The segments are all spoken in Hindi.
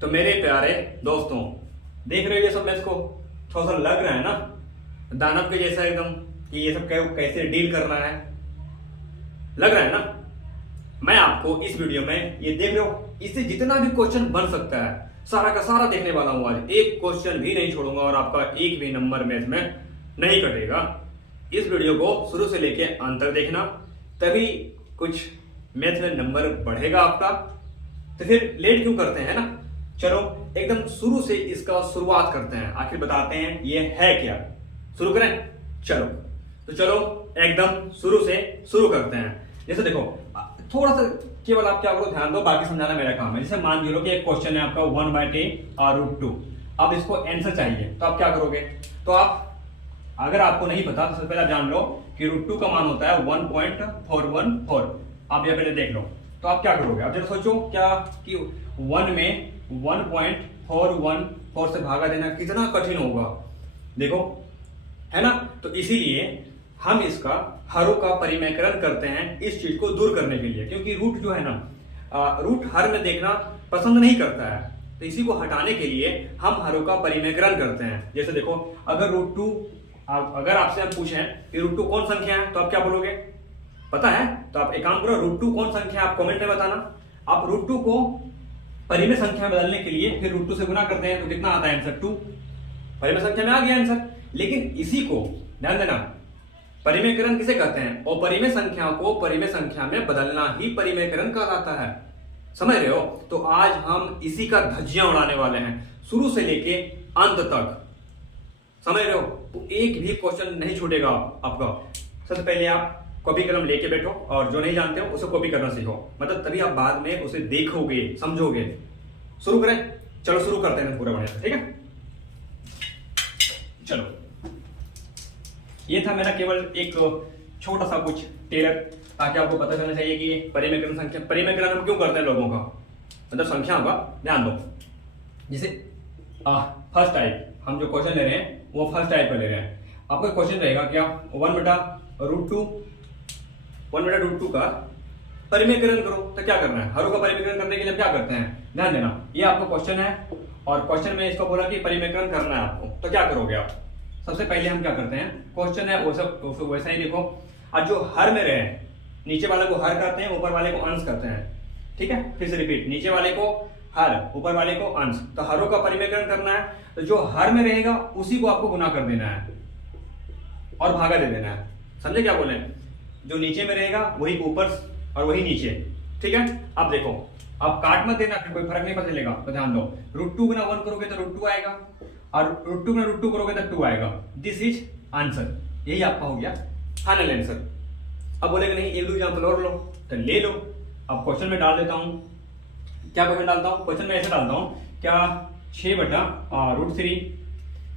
तो मेरे प्यारे दोस्तों, देख रहे हो ये सब मैथ्स को? थोड़ा सा लग रहा है ना दानव के जैसा एकदम कि ये सब कैसे डील करना है, लग रहा है ना? मैं आपको इस वीडियो में ये देख रहे हो, इससे जितना भी क्वेश्चन बन सकता है सारा का सारा देखने वाला हूं। आज एक क्वेश्चन भी नहीं छोड़ूंगा और आपका एक भी नंबर मैथ में नहीं कटेगा। इस वीडियो को शुरू से लेके अंत तक देखना, तभी कुछ मैथ में नंबर बढ़ेगा आपका। तो फिर लेट क्यों करते हैं ना, चलो एकदम शुरू से इसका शुरुआत करते हैं, आखिर बताते हैं ये है क्या। शुरू करें? चलो तो चलो एकदम शुरू से शुरू करते हैं। जैसे देखो, थोड़ा सा केवल आप क्या करो, ध्यान दो, बाकी समझाना मेरा काम है। जैसे मान लो कि एक क्वेश्चन है आपका 1/10 और √2। अब इसको आंसर चाहिए तो आप क्या करोगे? तो आप, अगर आपको नहीं पता तो सबसे पहले आप जान लो कि √2 का मान होता है 1.414। आप ये पहले देख लो। तो आप क्या करोगे? आप जरा सोचो क्या कि 1 में 1.414 से भागा देना कितना कठिन होगा, देखो, है ना? तो इसीलिए हम इसका हरों का परिमेयकरण करते हैं इस चीज को दूर करने के लिए, क्योंकि रूट जो है ना, रूट हर में देखना पसंद नहीं करता है। तो इसी को हटाने के लिए हम हरों का परिमेयकरण करते हैं। जैसे देखो, अगर √2, अगर आपसे हम पूछें कि √2 कौन संख्या है तो आप क्या बोलोगे? पता है? तो आप एक काम करो, √2 कौन संख्या है आप कमेंट में बताना। आप √2 को परिमेय संख्या में बदलने के लिए फिर √2 से गुना करते हैं तो कितना आता है आंसर? 2। परिमेय संख्या में आ गया आंसर। लेकिन इसी को ध्यान देना, परिमेयकरण किसे कहते हैं? और परिमेय संख्या को परिमेय संख्या में बदलना ही परिमेयकरण कहलाता है। समझ रहे हो? तो आज हम इसी का धज्जियां उड़ाने वाले हैं शुरू से लेके अंत तक। समझ रहे हो? तो एक भी क्वेश्चन नहीं छूटेगा आपका। सबसे पहले आप कॉपी कलम लेके बैठो और जो नहीं जानते हो उसे कॉपी करना सीखो, मतलब तभी आप बाद में उसे देखोगे, समझोगे। शुरू करें? चलो शुरू करते हैं पूरा बढ़िया, ठीक है? चलो, ये था मेरा केवल एक छोटा सा कुछ टेलर, ताकि आपको पता चलना चाहिए कि परिमेयकरण संख्या, परिमेयकरण हम क्यों करते हैं लोगों का, मतलब संख्या होगा। ध्यान दो, जैसे फर्स्ट टाइप हम जो क्वेश्चन ले रहे हैं वो फर्स्ट टाइप का ले रहे हैं। आपका क्वेश्चन रहेगा क्या? 1/√2 का परिमेयकरण करो। तो क्या करना है? हरों का परिमेयकरण करने के लिए क्या करते हैं? ध्यान देना, ये आपका क्वेश्चन है और क्वेश्चन में इसको बोला कि परिमेयकरण करना है आपको। तो क्या करोगे आप? सबसे पहले हम क्या करते हैं, क्वेश्चन है वो सब वैसा ही देखो, और जो हर में रहे, नीचे वाले को हर करते हैं, ऊपर वाले को अंश करते हैं, ठीक है? फिर से रिपीट, नीचे वाले को हर, ऊपर वाले को अंश। तो हरों का परिमेयकरण करना है, तो जो हर में रहेगा उसी को आपको गुना कर देना है और भागा दे देना है। समझे क्या बोले? जो नीचे में रहेगा वही ऊपर और वही नीचे, ठीक है? अब देखो, अब काट मत देना, फिर कोई फर्क नहीं पता चलेगा। तो ध्यान दो, √2 गुना 1 करोगे तो √2 आएगा, और √2 गुना √2 करोगे तो 2 आएगा। This is answer. यही आपका हो गया फाइनल आंसर। अब बोलेगा नहीं एक दो एग्जाम्पल और लो, तो ले लो। अब क्वेश्चन में डाल देता हूं। क्या क्वेश्चन डालता हूं? क्वेश्चन में ऐसे डालता हूं, क्या 6/√3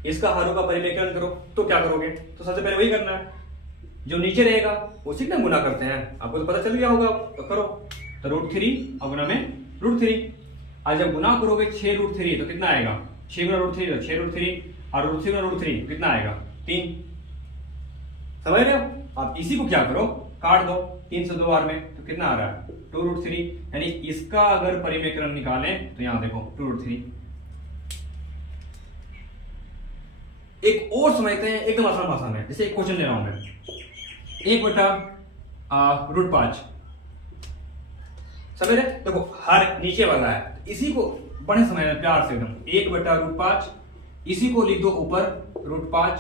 इसका हरों का परिमेयकरण करो। तो क्या करोगे? तो सबसे पहले वही करना है, जो नीचे रहेगा उसी का गुना करते हैं। आपको तो पता चल गया होगा, तो करो। तो √3 और गुना में √3। आज जब गुना करोगे 6√3 तो कितना आएगा? 6 गुना √3 तो 6√3, और √3 गुना √3 कितना आएगा? 3। समझ रहे हो? आप इसी को क्या करो, काट दो 3 से 2 बार में, तो कितना आ रहा है? 2√3। यानी इसका अगर परिमेयकरण निकालें तो यहां देखो 2√3। एक और समझते हैं, एकदम आसान है। जैसे एक क्वेश्चन ले रहा हूं मैं, 1/√5। समझ रहे? देखो, हर नीचे वाला है, इसी को बड़े समझना प्यार से एकदम। 1/√5, इसी को लिख दो ऊपर √5,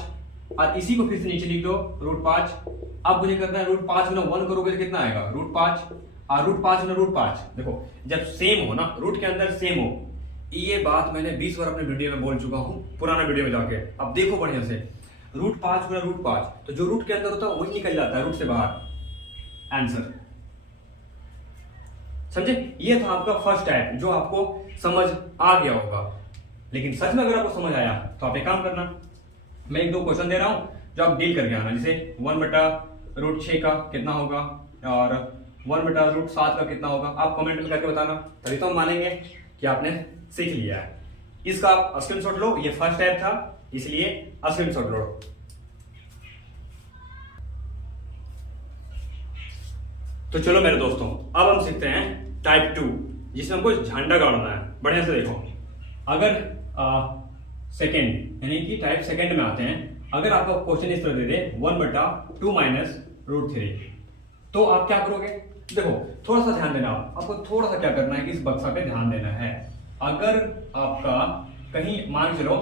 और इसी को फिर से नीचे लिख दो √5। अब मुझे करना है √5 गुना 1 करोगे तो कितना आएगा? √5, और √5 गुना √5। देखो, जब सेम हो ना, रूट के अंदर सेम हो, ये बात मैंने 20 बार अपने वीडियो में बोल चुका हूं, पुराना वीडियो में जाके। अब देखो बढ़िया से, √5 गुना √5, तो जो रूट के अंदर होता है वही निकल जाता है रूट से बाहर, आंसर। समझे? ये था आपका फर्स्ट टाइप, जो आपको समझ आ गया होगा। लेकिन सच में अगर आपको समझ आया तो आप एक काम करना, मैं एक दो क्वेश्चन दे रहा हूं जो आप डील करके आना। जैसे 1/√6 का कितना होगा, और 1/√7 का कितना होगा, आप कमेंट में करके बताना, तभी तो हम मानेंगे कि आपने सीख लिया है। इसका आप स्क्रीनशॉट लो, ये फर्स्ट टाइप था इसलिए स्क्रीनशॉट लो। तो चलो मेरे दोस्तों, अब हम सीखते हैं टाइप 2, जिसमें हमको झंडा गाड़ना है। बढ़िया से देखो, अगर सेकेंड यानी कि टाइप सेकेंड में आते हैं, अगर आपका क्वेश्चन इस तरह दे दे 1/2 माइनस √3, तो आप क्या करोगे? देखो थोड़ा सा ध्यान देना, आपको थोड़ा सा क्या करना है कि इस बक्सा पे ध्यान देना है। अगर आपका कहीं मान चलो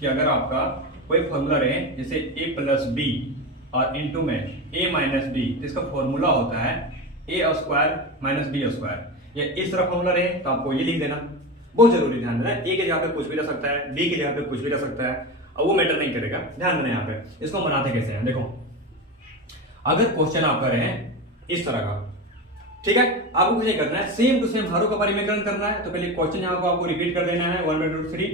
कि अगर आपका कोई फॉर्मूला रहे जैसे a प्लस बी और इनटू में a माइनस बी, इसका फॉर्मूला होता है a square minus b square, या इस तरह फॉर्मूला रहे तो आपको ये लिख देना। बहुत जरूरी ध्यान देना, a के जगह पे कुछ भी रह सकता है, b की जगह पे कुछ भी रह सकता है, और वो मैटर नहीं करेगा। ध्यान देना यहाँ पे। इसको बनाते कैसे हैं, देखो अगर क्वेश्चन आप कर रहे हैं इस तरह का, ठीक है, आपको कुछ नहीं करना है, सेम टू सेम हरों का परिमेकरण करना है। तो पहले क्वेश्चन यहाँ को आपको रिपीट कर देना है 1/√3।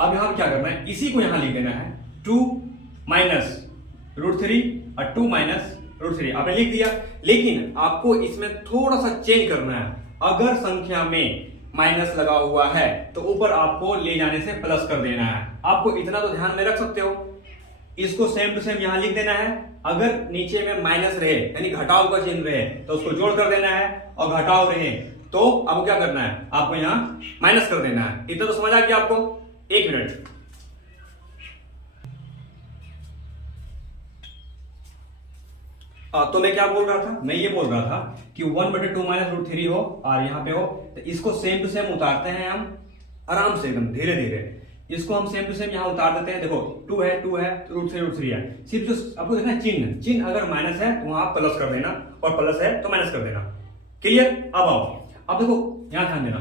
अब यहाँ क्या करना है, इसी को यहाँ लिख देना है 2 माइनस √3 और 2 माइनस √3 आपने लिख दिया। लेकिन आपको इसमें थोड़ा सा चेंज करना है। अगर संख्या में माइनस लगा हुआ है तो ऊपर आपको ले जाने से प्लस कर देना है। आपको इतना तो ध्यान में रख सकते हो। इसको सेम टू सेम यहां लिख देना है। अगर नीचे में माइनस रहे यानी घटाव का चिन्ह रहे तो उसको जोड़ कर देना है, और घटाव रहे तो आपको क्या करना है, आपको यहां माइनस कर देना है। इतना तो समझ आ गया आपको? एक मिनट, तो मैं क्या बोल रहा था, मैं ये बोल रहा था कि 1/2 माइनस √3 हो और यहाँ पे हो, तो इसको सेम टू सेम उतारते हैं हम आराम से, एकदम धीरे धीरे। इसको हम सेम टू सेम यहाँ उतार देते हैं। देखो 2 है √3 है। सिर्फ जो आपको देखना चिन्ह अगर माइनस है तो वहां प्लस कर देना, और प्लस है तो माइनस कर देना। क्लियर? अब आओ, अब देखो यहाँ ध्यान देना।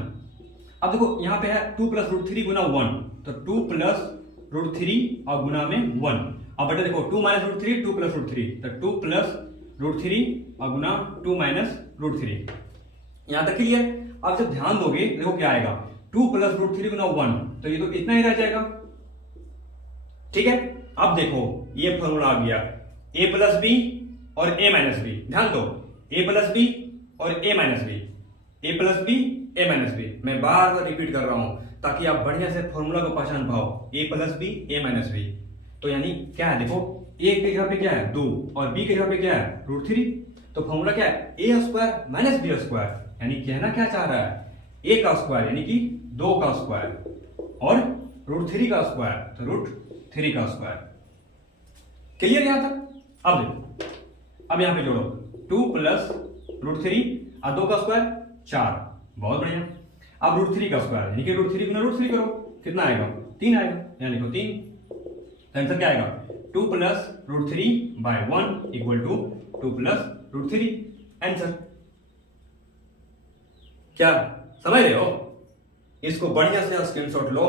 अब देखो यहाँ पे है 2 + √3 गुना 1, तो 2 + √3 और गुना में 1। अब बेटा देखो 2 - √3 2 + √3, तो 2 + √3 और गुना 2 - √3। यहां तक क्लियर? अब जब ध्यान दोगे देखो क्या आएगा, 2 + √3 गुना 1, तो ये तो इतना ही रह जाएगा। ठीक है, अब देखो ये फॉर्मूला आ गया a + b और a - b। ध्यान दो, a + b और a - b, a + b a - b। मैं बार बार रिपीट कर रहा हूं ताकि आप बढ़िया से फॉर्मूला को पहचान पाओ। a + b a - b, तो यानी क्या है, देखो a के जगह पे क्या है 2 और b के जगह पे क्या है √3, तो फॉर्मूला क्या है a² माइनस b स्क्वायर। यानी कहना क्या चाह रहा है, a का स्क्वायर यानी कि 2 का स्क्वायर और √3 का स्क्वायर तो √3 का स्क्वायर। क्लियर यहां तक? अब देखो, अब यहां पे जोड़ो 2 + √3 और 2 का स्क्वायर 4, बहुत बढ़िया। अब √3 का स्क्वायर यानी कि √3 गुना √3 करो, कितना आएगा 3 आएगा, यानी देखो 3। आंसर क्या आएगा 2 + √3/1 = 2 + √3। आंसर क्या समझ रहे हो? इसको बढ़िया से स्क्रीनशॉट लो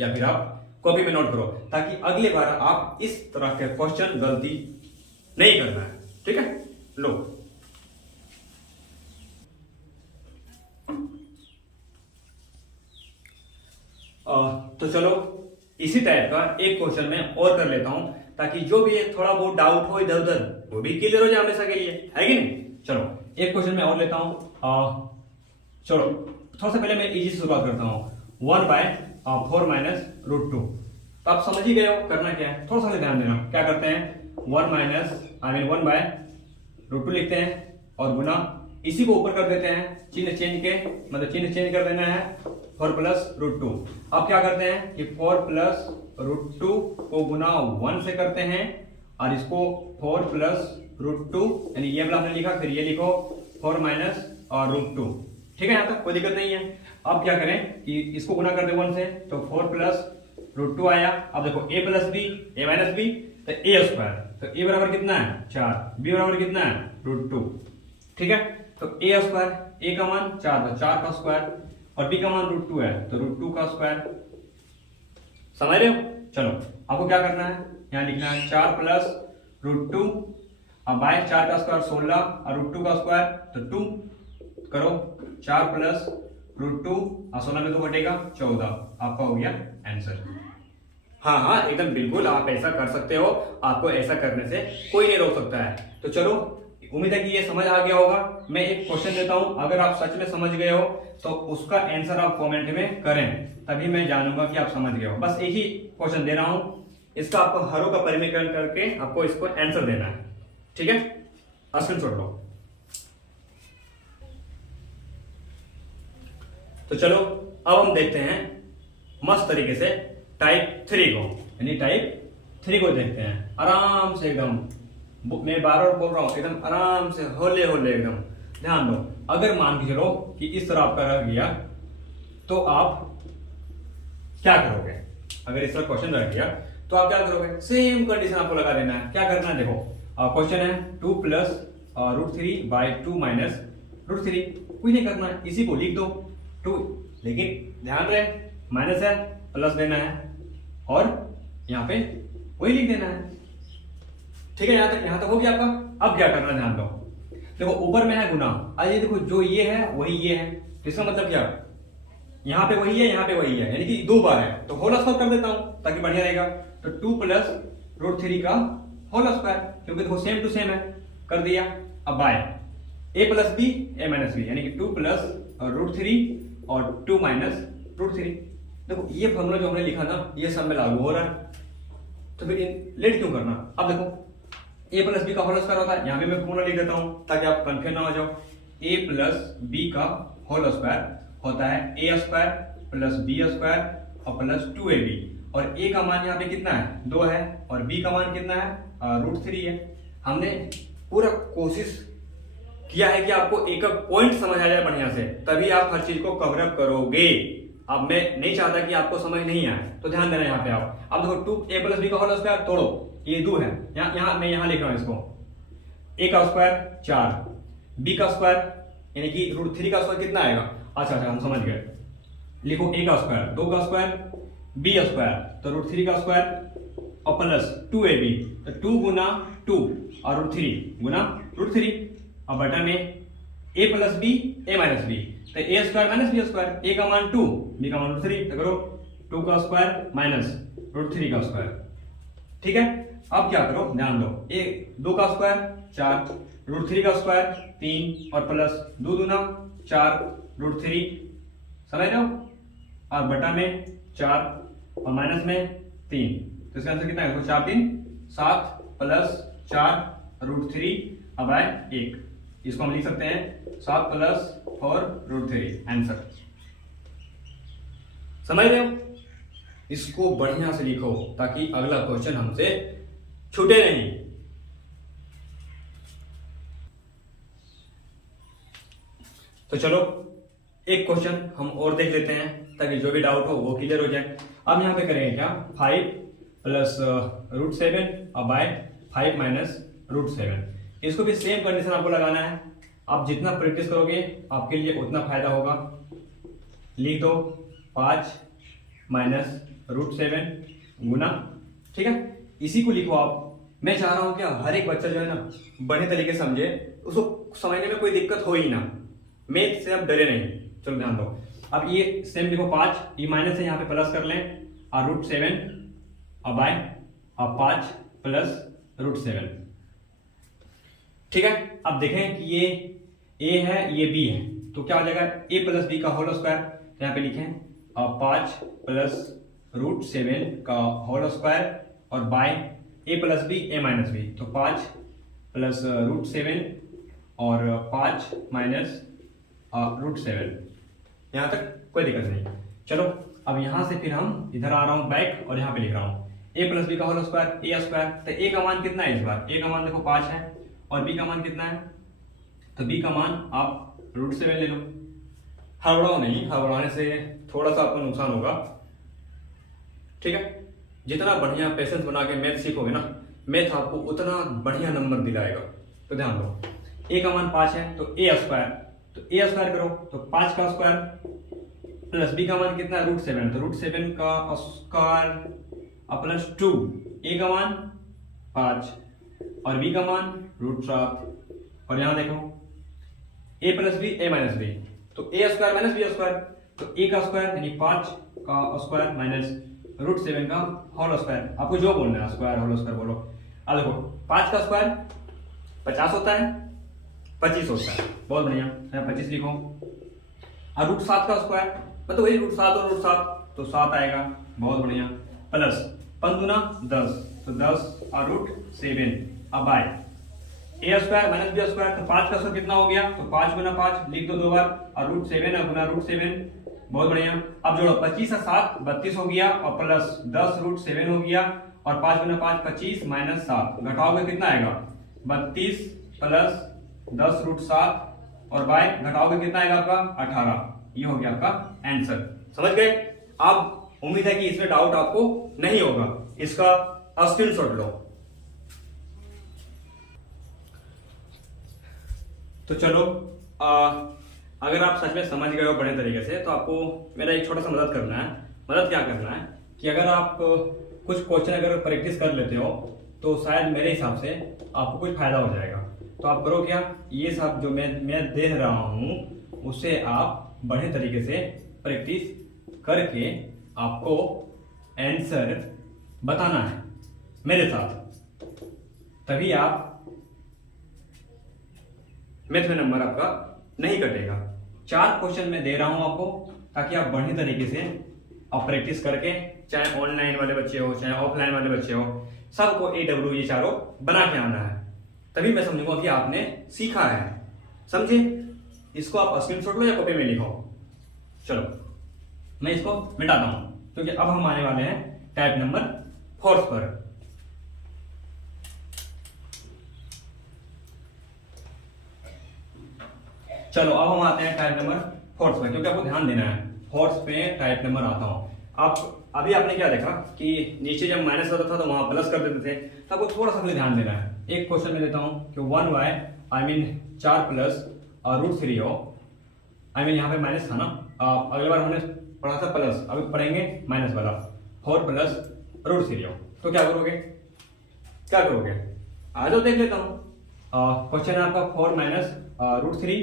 या फिर आप कॉपी में नोट करो, ताकि अगले बार आप इस तरह के क्वेश्चन गलती नहीं करना है। ठीक है, लो। तो चलो इसी टाइप का एक क्वेश्चन में और कर लेता हूं, ताकि जो भी थोड़ा बहुत डाउट हो इधर उधर वो भी क्लियर हो जाए हमेशा के लिए, है कि नहीं? चलो एक क्वेश्चन में और लेता हूं। चलो थोड़ा सा पहले मैं इजी से शुरुआत करता हूं। 1/4 माइनस √2। तो आप समझ ही गए हो करना क्या है, थोड़ा सा ध्यान देना। क्या करते हैं 1/√2 लिखते हैं और गुना इसी को ऊपर कर देते हैं, चिन्ह चेंज के, मतलब चिन्ह चेंज कर देना है 4 + √2। अब क्या करते हैं कि 4 + √2 को गुना 1 से करते हैं, और इसको 4 + √2 यानी ये वाला आपने लिखा, फिर ये लिखो 4 - √2। ठीक है, यहां तक कोई दिक्कत नहीं है। अब क्या करें कि इसको गुना कर दे 1 से, तो 4 + √2 आया। अब देखो a + b a - b, तो a², तो a बराबर कितना है 4, b बराबर कितना है √2। ठीक है, तो a², a का मान 4, तो 4 का स्क्वायर, और b का मान √2 है तो √2 का स्क्वायर। समझ रहे हो? चलो आपको क्या करना है, यहां लिखना है 4 + √2, अब बाय 4 का स्क्वायर 16 और √2 का स्क्वायर तो 2 करो, 4 + √2 और 16 में 2 घटेगा 14, आपका हो गया आंसर। हाँ हाँ एकदम बिल्कुल आप ऐसा कर सकते हो, आपको ऐसा करने से कोई नहीं रोक सकता है। तो चलो उम्मीद है कि ये समझ आ गया होगा। मैं एक क्वेश्चन देता हूं, अगर आप सच में समझ गए हो तो उसका आंसर आप कमेंट में करें, तभी मैं जानूंगा कि आप समझ गए हो। बस एक ही क्वेश्चन दे रहा हूं, इसका आपको हरों का परिमीकरण करके आपको इसको आंसर देना है। ठीक है, स्क्रीनशॉट लो। तो चलो अब हम देखते हैं मस्त तरीके से टाइप 3 को, यानी टाइप 3 को देखते हैं आराम से एकदम। मैं बार बार बोल रहा हूं, एकदम आराम से होले होले एकदम ध्यान दो। अगर मान के चलो कि इस तरह आपका रह गया तो आप क्या करोगे? अगर इस तरह क्वेश्चन रह गया तो आप क्या करोगे? सेम कंडीशन आपको लगा देना है। क्या करना है देखो, क्वेश्चन है 2 प्लस √3 बाई 2 माइनस √3, कुछ नहीं करना है, इसी को लिख दो 2, लेकिन ध्यान रहे माइनस है प्लस देना है और यहाँ पे वही लिख देना है। ठीक है, यहाँ तक हो गया आपका। अब क्या करना है ध्यान दो, देखो ऊपर में है गुना, आज ये देखो जो ये है वही ये है, तो इसका मतलब क्या, यहाँ पे वही है यहाँ पे वही है, यानी कि 2 बार है, तो होल स्क्वायर कर देता हूं ताकि बढ़िया रहेगा। तो 2 प्लस √3 का होल स्क्वायर, क्योंकि देखो सेम टू सेम है, कर दिया। अब by a plus b a minus b, यानी कि 2 प्लस √3 और 2 माइनस √3। देखो ये फॉर्मूला जो हमने लिखा ना ये सब में लागू हो रहा है, तो फिर लेट क्यों करना। अब देखो a प्लस बी का होल स्क्वायर होता है, यहाँ पे मैं फॉर्मूला लिख देता हूँ ताकि आप कंफ्यूज ना हो जाओ। a प्लस बी का होल स्क्वायर होता है a square plus b square और प्लस 2ab, और a का मान यहाँ पे कितना है 2 है और b का मान कितना है √3 है। हमने पूरा कोशिश किया है कि आपको एक एक पॉइंट समझ आ जाए बढ़िया से, तभी आप हर चीज को कवर अप करोगे। अब मैं नहीं चाहता कि आपको समझ नहीं आए, तो ध्यान देना यहाँ पे आप। अब देखो 2a प्लस बी का होल स्क्वायर तोड़ो, ये 2 है, यहाँ मैं यहाँ लिख रहा हूँ इसको, a का स्क्वायर 4, b का स्क्वायर यानी कि √3 का स्क्वायर कितना आएगा, अच्छा हम समझ गए, लिखो a का स्क्वायर 2 का स्क्वायर b स्क्वायर तो √3 का स्क्वायर और प्लस 2ab, तो 2 गुना 2 और √3 गुना √3, और बटा में a plus b a minus b, तो a square minus b square, a का मान 2 b का मान √3, तो करो 2 का स्क्वायर माइनस √3 का स्क्वायर। ठीक है, अब क्या करो ध्यान दो, a 2 का स्क्वायर 4, √3 का स्क्वायर 3 और प्लस 2 दूना 4 √3, समझ रहे हो, और बटा में 4 और माइनस में 3, तो इसका आंसर कितना है 4 3 7 प्लस 4 √3 अब आए 1, इसको हम लिख सकते हैं 7 प्लस 4 √3 आंसर। समझ रहे हो, इसको बढ़िया से लिखो ताकि अगला क्वेश्चन हमसे छूटे नहीं। तो चलो एक क्वेश्चन हम और देख लेते हैं ताकि जो भी डाउट हो वो क्लियर हो जाए। अब यहाँ पे करेंगे क्या 5 प्लस √7 और बाय 5 माइनस √7, इसको भी सेम कंडीशन आपको लगाना है। आप जितना प्रैक्टिस करोगे आपके लिए उतना फायदा होगा। लिख दो 5 माइनस √7 गुना, ठीक है, इसी को लिखो आप। मैं चाह रहा हूं कि हर एक बच्चा जो है ना बढ़िया तरीके से समझे, उसको समझने में कोई दिक्कत हो ही ना, मैथ से आप डरे नहीं। चलो ध्यान दो, अब ये सेम लिखो 5, ये माइनस है यहाँ पे प्लस कर लें, और √7 अब बाय 5 प्लस √7, ठीक है। अब देखें कि ये a है ये b है, तो क्या हो जाएगा a प्लस बी का होल स्क्वायर, यहाँ पे लिखें 5 प्लस √7 का होल स्क्वायर और by a plus b a minus b, तो 5 प्लस √7 और 5 माइनस √7, यहाँ तक कोई दिक्कत नहीं। चलो अब यहाँ से फिर हम इधर आ रहा हूँ बैक और यहाँ पे लिख रहा हूँ a प्लस बी का होल स्क्वायर a स्क्वायर, तो a का मान कितना है इस बार, a का मान देखो 5 है और b का मान कितना है, तो b का मान आप √7 ले लो। हड़बड़ाओ नहीं, हड़बड़ाने से थोड़ा सा आपको नुकसान होगा, ठीक है। जितना बढ़िया पेशेंस बना के मैथ सीखोगे ना, मैथ आपको उतना बढ़िया नंबर दिलाएगा। तो ध्यान दो a का मान 5 है तो a स्क्वायर, तो a स्क्वायर करो तो 5 का स्क्वायर प्लस b का मान कितना है √7, तो √7 का स्क्वायर प्लस 2, a का मान 5 और b का मान √7, और यहाँ देखो a plus b a minus b, तो a square minus b square, तो a का स्क्वायर यानी 5 का स्क्वायर माइनस √7 का होल स्क्वायर, आपको जो बोलना है स्क्वायर होल स्क्वायर बोलो। अब देखो 5 का स्क्वायर 50 होता है, 25 होता है, बहुत बढ़िया, यहाँ 25 लिखो। और √7 का स्क्वायर मतलब वही √7 और √7, तो 7 आएगा, बहुत बढ़िया, प्लस 5 गुना 10, तो 10 और √7 अब by a square minus b square, तो 5 का स्क्वायर कितना हो गया, तो 5 गुना 5 लिख दो 2 बार, और √7 गुना √7 बहुत बढ़िया। अब जोड़ो 25 और 7 32 हो गया और प्लस 10√7 हो गया और 5 गुना 5 25 माइनस 7 घटाओगे कितना आएगा 32 प्लस 10√7 और बाय घटाओगे कितना आएगा आपका 18। ये हो गया आपका आंसर। समझ गए? अब उम्मीद है कि इसमें डाउट आपको नहीं होगा। इसका स्क्रीनशॉट लो। तो चलो अगर आप सच में समझ गए हो बढ़िया तरीके से तो आपको मेरा एक छोटा सा मदद करना है। मदद क्या करना है कि अगर आप कुछ क्वेश्चन अगर प्रैक्टिस कर लेते हो तो शायद मेरे हिसाब से आपको कुछ फायदा हो जाएगा। तो आप करो क्या, ये सब जो मैं दे रहा हूँ उसे आप बढ़िया तरीके से प्रैक्टिस करके आपको आंसर बताना है मेरे साथ, तभी आप मैथ में नंबर आपका नहीं कटेगा। 4 क्वेश्चन मैं दे रहा हूं आपको ताकि आप बढ़िया तरीके से आप प्रैक्टिस करके, चाहे ऑनलाइन वाले बच्चे हो चाहे ऑफलाइन वाले बच्चे हो, सबको AW ये चारों बना के आना है, तभी मैं समझूंगा कि आपने सीखा है। समझे? इसको आप स्क्रीनशॉट लो या कॉपी में लिखो। चलो मैं इसको मिटाता हूं क्योंकि अब हम आने वाले हैं टाइप नंबर 4 पर। चलो अब हम आते हैं टाइप नंबर 4 पे, क्योंकि आपको ध्यान देना है 4 पे टाइप नंबर आता हूं। आप अभी आपने क्या देखा कि नीचे जब माइनस होता था तो वहां प्लस कर देते थे, तो आपको थोड़ा सा ध्यान देना है। एक क्वेश्चन में देता हूं कि 1y आई मीन 4 प्लस √3 हो, आई मीन यहाँ पे माइनस था ना, अगली बार हमने पढ़ा था प्लस, अभी पढ़ेंगे माइनस वाला। 4 प्लस √3 हो तो क्या करोगे, क्या करोगे? आ जाओ देख लेता हूँ। क्वेश्चन है आपका 4 माइनस √3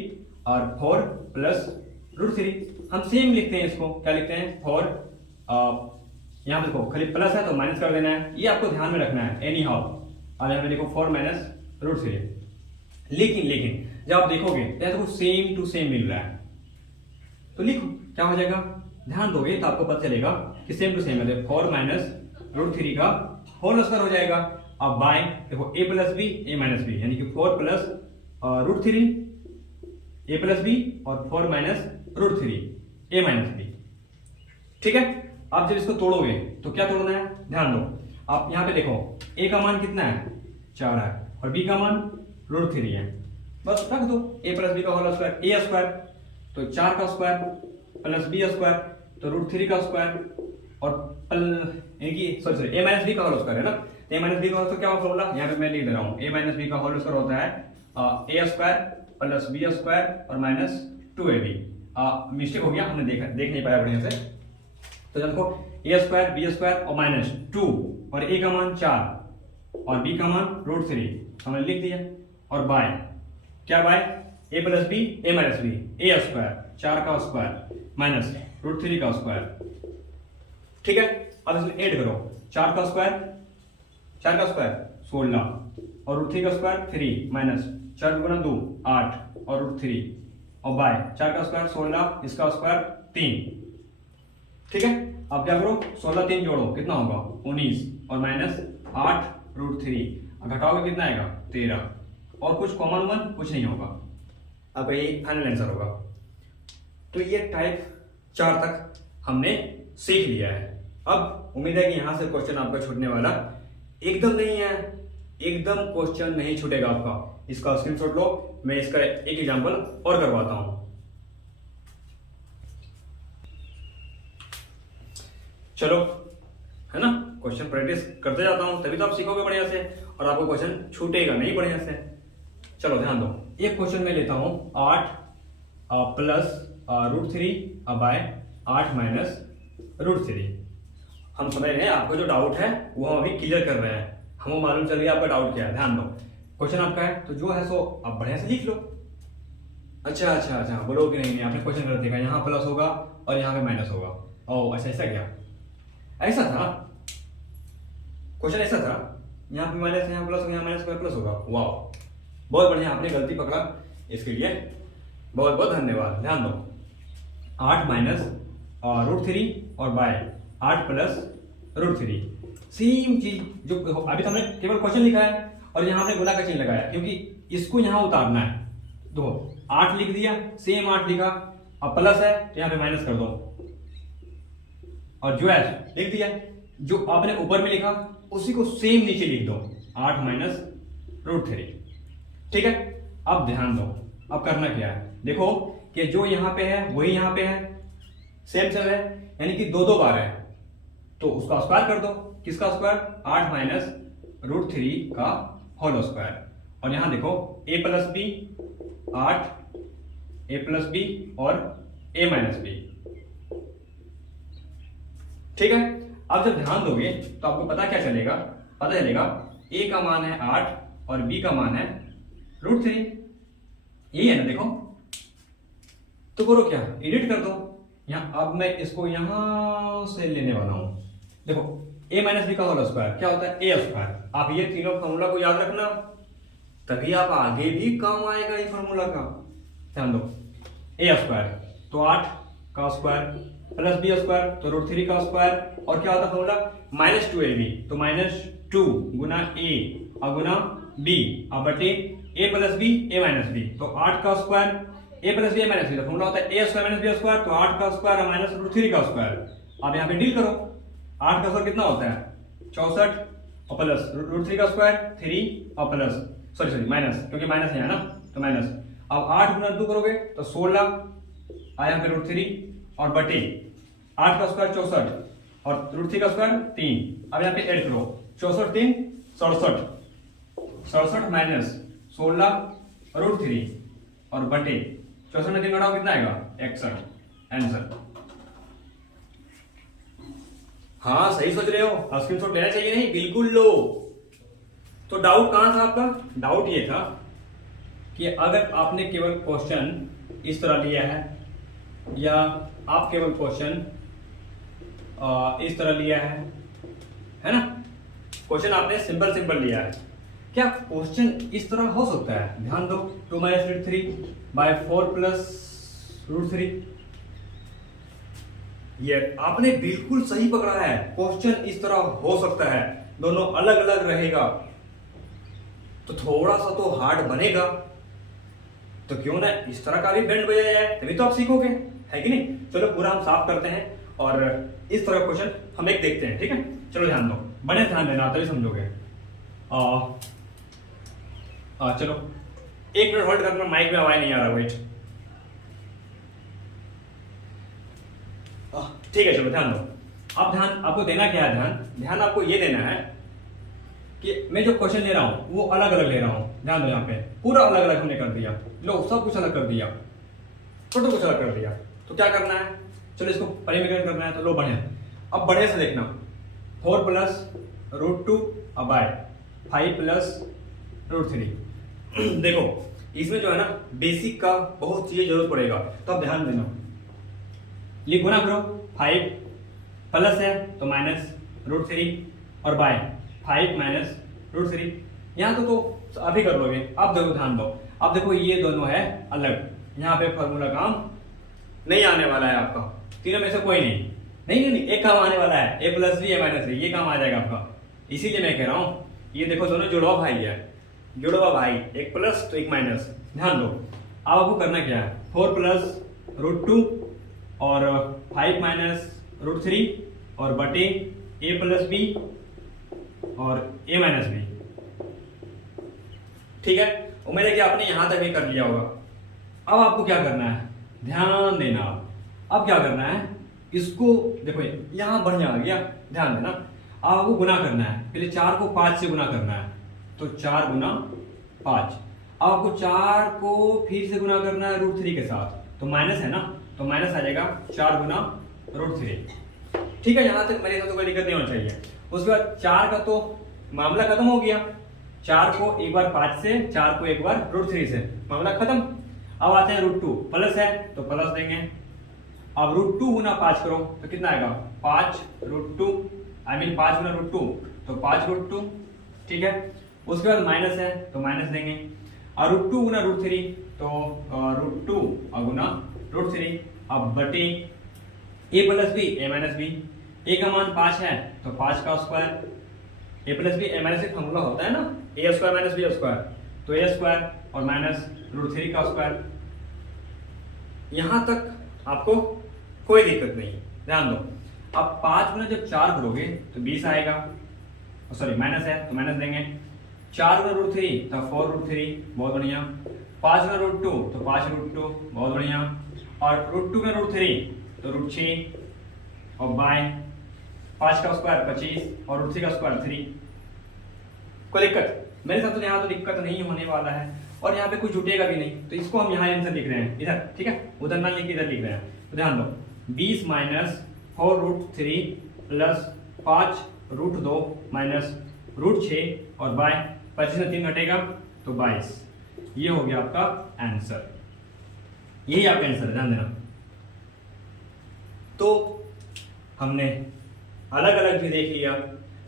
और 4 प्लस √3। हम सेम लिखते हैं इसको, क्या लिखते हैं 4, यहाँ पे देखो खाली प्लस है तो माइनस कर देना है, ये आपको ध्यान में रखना है एनी हाउ। और यहाँ पे देखो 4 माइनस √3। लेकिन जब आप देखोगे तो देखो सेम टू सेम मिल रहा है तो लिखो क्या हो जाएगा, ध्यान दोगे तो आपको पता चलेगा कि सेम टू सेम है। 4 माइनस √3 का होल स्क्वायर हो जाएगा। अब बाय देखो a plus b a minus b, यानी कि 4 प्लस √3 a प्लस बी और 4 माइनस √3 a माइनस बी। ठीक है? आप जब इसको तोड़ोगे तो क्या तोड़ना है, ध्यान दो। आप यहाँ पे देखो a का मान कितना है 4 है और b का मान √3 है, बस रख दो a प्लस बी का होल स्क्वायर a स्क्वायर, तो 4 का स्क्वायर प्लस b स्क्वायर तो √3 का स्क्वायर और सॉरी a माइनस बी का होल स्क्वायर है ना, a माइनस बी का होल क्या फॉर्मूला यहाँ पे मैं लिख दे रहा हूँ। a माइनस बी का होल स्क्वायर होता है a square plus b square और माइनस 2ab। मिस्टेक हो गया, हमने देख नहीं पाया बढ़िया से, तो देखो a स्क्वायर b स्क्वायर और माइनस 2 और a का मान 4 और b का मान √3 हमने लिख दिया। और बाय क्या by a plus b a minus b a square 4 का स्क्वायर माइनस √3 का स्क्वायर। ठीक है? अब इसमें ऐड करो 4 का स्क्वायर 16 और √3 का स्क्वायर 3 माइनस 4 गुना 2 8 और √3 और बाय 4 का स्क्वायर 16 इसका स्क्वायर 3। ठीक है? अब क्या करो 16 3 जोड़ो कितना होगा 19 और माइनस 8 √3 घटाओगे कितना आएगा 13 और कुछ कॉमन वन कुछ नहीं होगा। अब ये फाइनल आंसर होगा। तो ये टाइप 4 तक हमने सीख लिया है। अब उम्मीद है कि यहां से क्वेश्चन आपका छूटने वाला एकदम नहीं है, एकदम क्वेश्चन नहीं छूटेगा आपका। इसका स्क्रीनशॉट लो, मैं इसका एक एग्जांपल और करवाता हूं। चलो है ना, क्वेश्चन प्रैक्टिस करते जाता हूं तभी तो आप सीखोगे बढ़िया से और आपको क्वेश्चन छूटेगा नहीं बढ़िया से। चलो ध्यान दो, एक क्वेश्चन में लेता हूं 8 प्लस √3 बाय 8 माइनस √3। हम समझ रहे हैं आपको जो डाउट है वो हम अभी क्लियर कर रहे हैं, हमें मालूम चल गया आपका डाउट क्या है। ध्यान दो, क्वेश्चन आपका है तो जो है सो आप बढ़िया से लिख लो। अच्छा बोलो कि नहीं आपने क्वेश्चन कर देखा, यहाँ प्लस होगा और यहाँ पे माइनस होगा। ओह अच्छा ऐसा क्या, ऐसा था क्वेश्चन, ऐसा था यहाँ पे माइनस यहाँ प्लस होगा, यहाँ माइनस प्लस होगा। वाह बहुत बढ़िया, आपने गलती पकड़ा, इसके लिए बहुत बहुत धन्यवाद। ध्यान दो 8 माइनस √3 और बाय 8 प्लस √3 सेम चीज जो अभी तो हमने केवल क्वेश्चन लिखा है और यहाँ हमने गुणा का चिन्ह लगाया क्योंकि इसको यहाँ उतारना है। देखो 8 लिख दिया, सेम 8 लिखा, अब प्लस है तो यहाँ पे माइनस कर दो और जो है लिख दिया, जो आपने ऊपर में लिखा उसी को सेम नीचे लिख दो, 8 माइनस रूट 3। ठीक है, अब ध्यान दो, अब करना क्या है, देखो कि जो यहां पे है वही यहां पे है, सेम सेम है, यानी कि दो दो बार है, तो उसका स्क्वायर कर दो। किसका स्क्वायर? 8 माइनस रूट 3 का होल स्क्वायर। और यहां देखो a plus b, 8 a plus b और a माइनस बी। ठीक है, अब जब ध्यान दोगे तो आपको पता क्या चलेगा, पता चलेगा a का मान है 8 और b का मान है रूट 3। यही है ना, देखो तो करो क्या, एडिट कर दो यहां। अब मैं इसको यहां से लेने वाला हूं, देखो a माइनस बी का होल स्क्वायर क्या होता है, a स्क्वायर। आप ये तीनों फॉर्मूला को याद रखना, तभी आप आगे भी काम आएगा ये फॉर्मूला का। ध्यान दो, a स्क्वायर तो 8 का स्क्वायर प्लस बी स्क्वायर तो रूट 3 का स्क्वायर, और क्या होता है फॉर्मूला, माइनस 2ab तो माइनस 2 गुना a और गुना b और बटे a plus b a minus b, तो 8 का square a plus b a minus b, तो फॉर्मूला होता है a square minus b square, तो 8 का स्क्वायर और माइनस रूट 3 का स्क्वायर। अब यहाँ पे डील करो, 8 का स्क्वायर कितना होता है 64 और प्लस रूट 3 का स्क्वायर 3 और प्लस सॉरी माइनस, क्योंकि माइनस है ना तो माइनस। अब 8 गुना 2 करोगे तो 16 आया पे रूट 3 और बटे 8 का स्क्वायर 64 और रूट 3 का स्क्वायर 3। अब यहाँ पे ऐड करो 64 3 67, 67 माइनस 16 रूट 3 और बटे 64 में 3 घटाओ कितना आएगा 61 आंसर। हाँ सही सोच रहे हो, स्क्रीनशॉट लेना चाहिए नहीं, बिल्कुल लो। तो डाउट कहां था आपका, डाउट ये था कि अगर आपने केवल क्वेश्चन इस तरह लिया है या आप केवल क्वेश्चन इस तरह लिया है ना, क्वेश्चन आपने सिंपल सिंपल लिया है, क्या क्वेश्चन इस तरह हो सकता है? ध्यान दो, 2 minus root 3 by 4 plus root 3, ये आपने बिल्कुल सही पकड़ा है, क्वेश्चन इस तरह हो सकता है, दोनों अलग अलग रहेगा तो थोड़ा सा तो हार्ड बनेगा, तो क्यों ना इस तरह का भी बैंड बजाया जाए, तभी तो आप सीखोगे, है कि नहीं। चलो पूरा हम साफ करते हैं और इस तरह क्वेश्चन हम एक देखते हैं, ठीक है। चलो ध्यान दो, बड़े ध्यान देना तभी समझोगे। चलो 1 मिनट होल्ड करना, माइक में आवाज नहीं आ रहा, वेट। ठीक है चलो ध्यान दो। अब ध्यान आपको देना क्या है, ध्यान आपको ये देना है कि मैं जो क्वेश्चन ले रहा हूं वो अलग अलग ले रहा हूं। ध्यान दो, यहाँ पे पूरा अलग अलग हमने कर दिया, लो सब कुछ अलग कर दिया, छोटे कुछ अलग कर दिया, तो क्या करना है, चलो इसको परिमेकरण करना है, तो लो बढ़िया। अब बढ़िया से देखना, 4 प्लस रूट 2 अब बाय 5 प्लस रूट 3। देखो इसमें जो है ना बेसिक का बहुत चीजें जरूरत पड़ेगा, तो अब ध्यान देना, लिख गुना करो, 5 प्लस है तो माइनस रूट 3 और बाय 5 माइनस रूट 3। यहाँ तो अभी कर लोगे। अब देखो ध्यान दो, अब देखो ये दोनों है अलग, यहाँ पे फॉर्मूला काम नहीं आने वाला है आपका, तीनों में से कोई नहीं, एक काम आने वाला है, a plus b a minus b, ये काम आ जाएगा आपका। इसीलिए मैं कह रहा हूँ ये देखो दोनों जुड़वा भाई है, जुड़वा भाई, एक प्लस तो एक माइनस। ध्यान दो, अब आपको करना क्या है, 4 प्लस रूट 2 और 5 माइनस रूट 3 और बटे a प्लस बी और a माइनस बी। ठीक है, उम्मीद है कि आपने यहां तक भी कर लिया होगा। अब आपको क्या करना है, ध्यान देना, अब क्या करना है, इसको देखो यहां बढ़िया आ गया, ध्यान देना। अब आपको गुना करना है, पहले 4 को 5 से गुना करना है, तो 4 गुना 5। अब आपको 4 को फिर से गुना करना है रूट 3 के साथ, तो माइनस है ना, तो माइनस आ जाएगा 4 गुना रूट 3। ठीक है, यहां तक मेरे साथ तो कोई दिक्कत नहीं होनी चाहिए। उसके बाद 4 का तो मामला खत्म हो गया, 4 को एक बार 5 से, 4 को एक बार रूट 3 से, मामला खत्म। अब आते हैं रूट 2, प्लस है तो प्लस देंगे। अब रूट 2 गुना 5 करो तो कितना आएगा, 5 रूट 2, आई मीन 5 गुना रूट 2 तो 5 रूट 2। ठीक है, उसके बाद माइनस है तो माइनस देंगे, और रूट 2 गुना रूट 3 तो रूट 2 गुना रूट 3। अब बटे a plus b a minus b, a का मान 5 है तो 5 का square, a plus b a minus b formula होता है ना, a square minus b square, तो a स्क्वायर और माइनस रूट 3 का स्क्वायर। यहां तक आपको कोई दिक्कत नहीं, ध्यान दो। अब 5 गुना जब 4 करोगे तो 20 आएगा, सॉरी माइनस है तो माइनस देंगे। 4 गुना रूट 3 तो 4 रूट 3, बहुत बढ़िया। 5 गुना रूट 2 तो 5 रूट 2, बहुत बढ़िया। और रूट 2 में रूट 3 तो रूट 6 और बाय 5 का स्क्वायर 25 और रूट 3 का स्क्वायर 3। कोई दिक्कत? मेरे साथ तो यहाँ तो दिक्कत नहीं होने वाला है और यहाँ पे कुछ जुटेगा भी नहीं, तो इसको हम यहाँ आंसर लिख रहे हैं इधर, ठीक है, उधर ना लिख के इधर लिख रहे हैं। तो ध्यान दो 20 minus 4 root 3 plus 5 root 2 minus root 6 और बाय 25 में 3 घटेगा तो 22। ये हो गया आपका आंसर, यही आपका आंसर है, ध्यान देना। तो हमने अलग अलग भी देख लिया,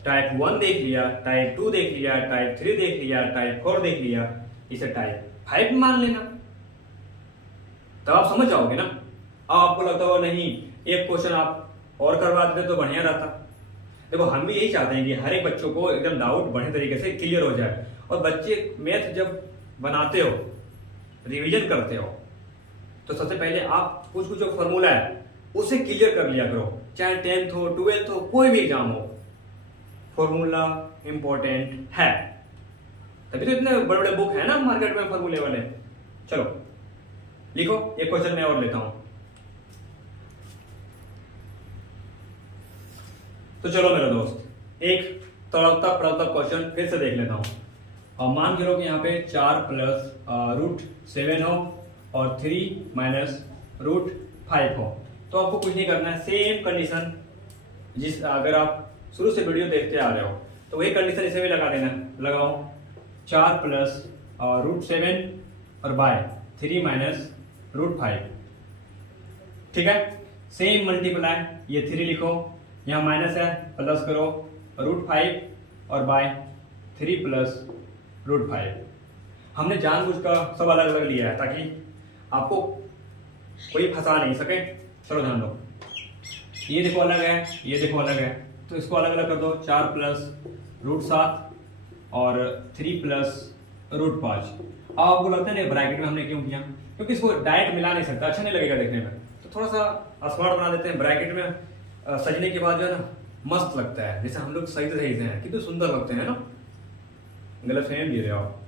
टाइप 1 देख लिया, टाइप 2 देख लिया, टाइप 3 देख लिया, टाइप 4 देख लिया, इसे टाइप 5 मान लेना, तब आप समझ जाओगे ना। अब आपको लगता हो नहीं एक क्वेश्चन आप और करवा देते तो बढ़िया रहता। देखो हम भी यही चाहते हैं कि हर एक बच्चों को एकदम डाउट बढ़िया तरीके से क्लियर हो जाए, और बच्चे मैथ जब बनाते हो, रिवीजन करते हो, तो सबसे पहले आप कुछ कुछ जो फॉर्मूला है उसे क्लियर कर लिया करो, चाहे 10th हो 12th हो कोई भी एग्जाम हो, फॉर्मूला इंपॉर्टेंट है। तभी तो इतने बड़े बड़े बुक है ना मार्केट में फॉर्मूले वाले। चलो लिखो, एक क्वेश्चन मैं और लेता हूं। तो चलो मेरा दोस्त एक तड़कता फड़कता क्वेश्चन फिर से देख लेता हूं। और मान के लो कि यहाँ पे 4 प्लस रूट 7 हो और 3 माइनस रूट 5 हो, तो आपको कुछ नहीं करना है, सेम कंडीशन जिस अगर आप शुरू से वीडियो देखते आ रहे हो तो वही कंडीशन इसे भी लगा देना। लगाओ 4 प्लस रूट 7 और बाय 3 माइनस रूट 5, ठीक है। सेम मल्टीप्लाई, ये 3 लिखो, यहाँ माइनस है प्लस करो रूट 5 और बाय 3 प्लस रूट 5। हमने जानबूझ का सब अलग अलग लिया है ताकि आपको कोई फंसा नहीं सके। चलो ध्यान दो, ये देखो अलग है, ये देखो अलग है, तो इसको अलग अलग कर दो। 4 प्लस रूट 7 और 3 प्लस रूट 5। अब आपको लगता है ब्रैकेट में हमने क्यों किया, क्योंकि इसको डायरेक्ट मिला नहीं सकता, अच्छा नहीं लगेगा देखने में, तो थोड़ा सा स्मार्ट बना देते हैं। ब्रैकेट में सजने के बाद जो है ना मस्त लगता है, जैसे हम लोग सही से हैं, कितने सुंदर लगते हैं ना। गलत फहम दे रहे हो आप,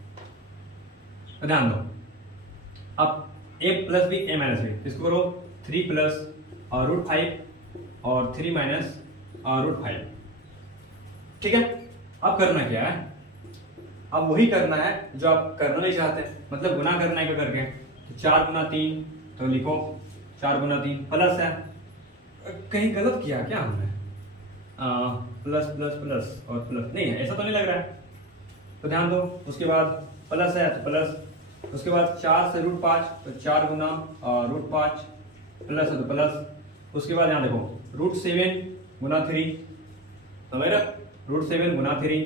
ध्यान दो। अब a plus b a minus b, इसको करो 3 प्लस रूट 5 और 3 माइनस रूट 5, ठीक है। अब करना क्या है, अब वही करना है जो आप करना नहीं चाहते, मतलब गुना करना है क्या करके। तो 4 गुना 3 तो लिखो 4 गुना 3 प्लस है, कहीं गलत किया क्या हमने, प्लस प्लस प्लस और प्लस नहीं है, ऐसा तो नहीं लग रहा है, तो ध्यान दो। उसके बाद प्लस है तो प्लस, उसके बाद 4 से रूट 5 तो 4 गुना रूट 5 प्लस है तो प्लस। उसके बाद यहाँ देखो रूट 7 गुना 3, तो मेरा रूट 7 गुना 3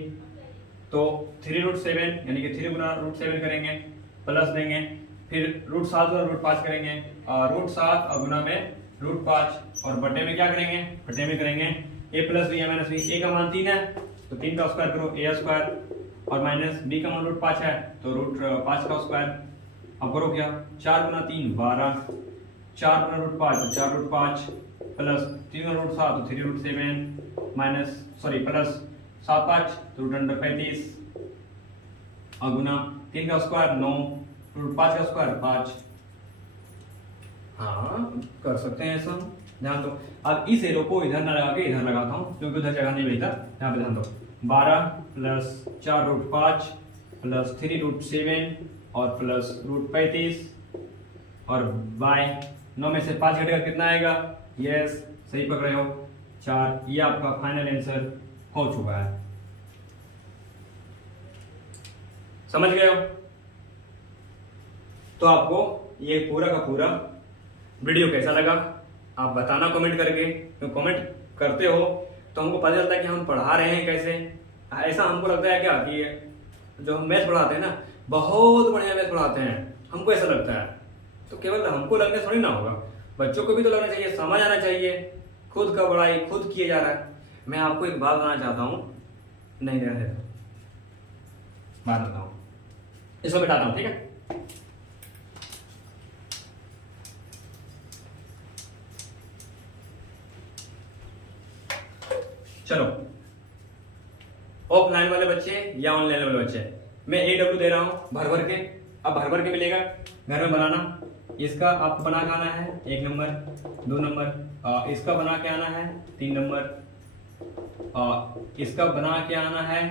तो 3 रूट 7 यानी कि 3 गुना रूट 7 करेंगे, प्लस देंगे, फिर रूट 7 गुना रूट 5 करेंगे, रूट 7 और गुना में रूट 5 और बटे में क्या करेंगे, बटे में करेंगे a plus b minus b. a का मान 3 है तो 3 का स्क्वायर करो a स्क्वायर, और माइनस b का मान रूट 5 है तो रूट 5 का स्क्वायर। अब करो क्या, 4 गुना 3 12, 4 गुना रूट 5 तो 4 रूट 5 प्लस 3 गुना रूट 7 तो 3 रूट 7 माइनस सॉरी प्लस 7 5 तो रूट अंडर 35 और गुना 3 का स्क्वायर 9 रूट 5 का स्क्वायर 5। हाँ कर सकते हैं ऐसा, ध्यान दो। अब इस एरो को इधर ना लगा के इधर लगाता हूँ क्योंकि उधर जगह नहीं मिलता, यहाँ पे ध्यान दो। 12 प्लस 4 रूट 5 प्लस 3 रूट 7 और प्लस रूट 35 और बाय 9 में से 5 घटेगा कितना आएगा, यस सही पकड़ रहे हो 4। ये आपका फाइनल आंसर हो चुका है, समझ गए हो। तो आपको ये पूरा का पूरा वीडियो कैसा लगा आप बताना कमेंट करके, तो कमेंट करते हो तो हमको पता चलता है कि हम पढ़ा रहे हैं कैसे। ऐसा हमको लगता है क्या कि जो हम मैथ पढ़ाते हैं ना बहुत बढ़िया मैथ पढ़ाते हैं, हमको ऐसा लगता है। तो केवल हमको लगने थोड़ी ना होगा, बच्चों को भी तो लगना चाहिए, समझ आना चाहिए। खुद का बड़ाई खुद किए जा रहा है। मैं आपको एक बात बताना चाहता हूँ, नहीं रहने देता, बात बताऊँ, इसको बिठाता हूँ, ठीक है। चलो, ऑफलाइन वाले बच्चे या ऑनलाइन वाले बच्चे, मैं AW दे रहा हूं भर भर के। अब भर भर के मिलेगा, घर में बनाना। इसका आपको बना के आना है 1 नंबर, 2 नंबर, इसका बना के आना है 3 नंबर, इसका बना के आना है,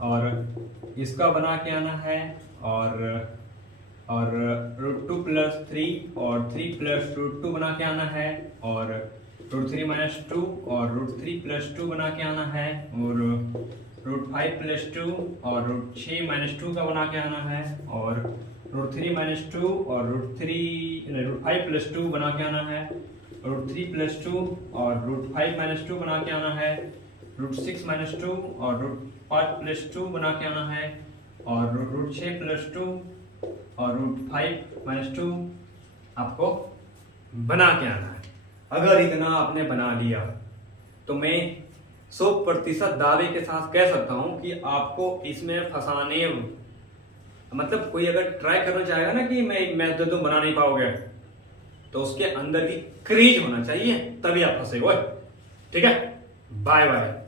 और इसका बना के आना है, और √2 + 3 और 3 + √2 बना के आना है, और √3 - 2 और √3 + 2 बना के आना है, और √5 + 2 और √6 - 2 का बना के आना है, और √3 - 2 और √5 + 2 बना के आना है, √3 + 2 और √5 - 2 बना के आना है, √6 - 2 और √5 + 2 बना के आना है, और √6 + 2 और √5 - 2 आपको बना के आना है। अगर इतना आपने बना लिया तो मैं 100% दावे के साथ कह सकता हूं कि आपको इसमें फंसाने, मतलब कोई अगर ट्राई करना चाहेगा ना कि मैं तो तुम बना नहीं पाओगे, तो उसके अंदर की क्रेज होना चाहिए, तभी आप फंसेगे। ठीक है, बाय बाय।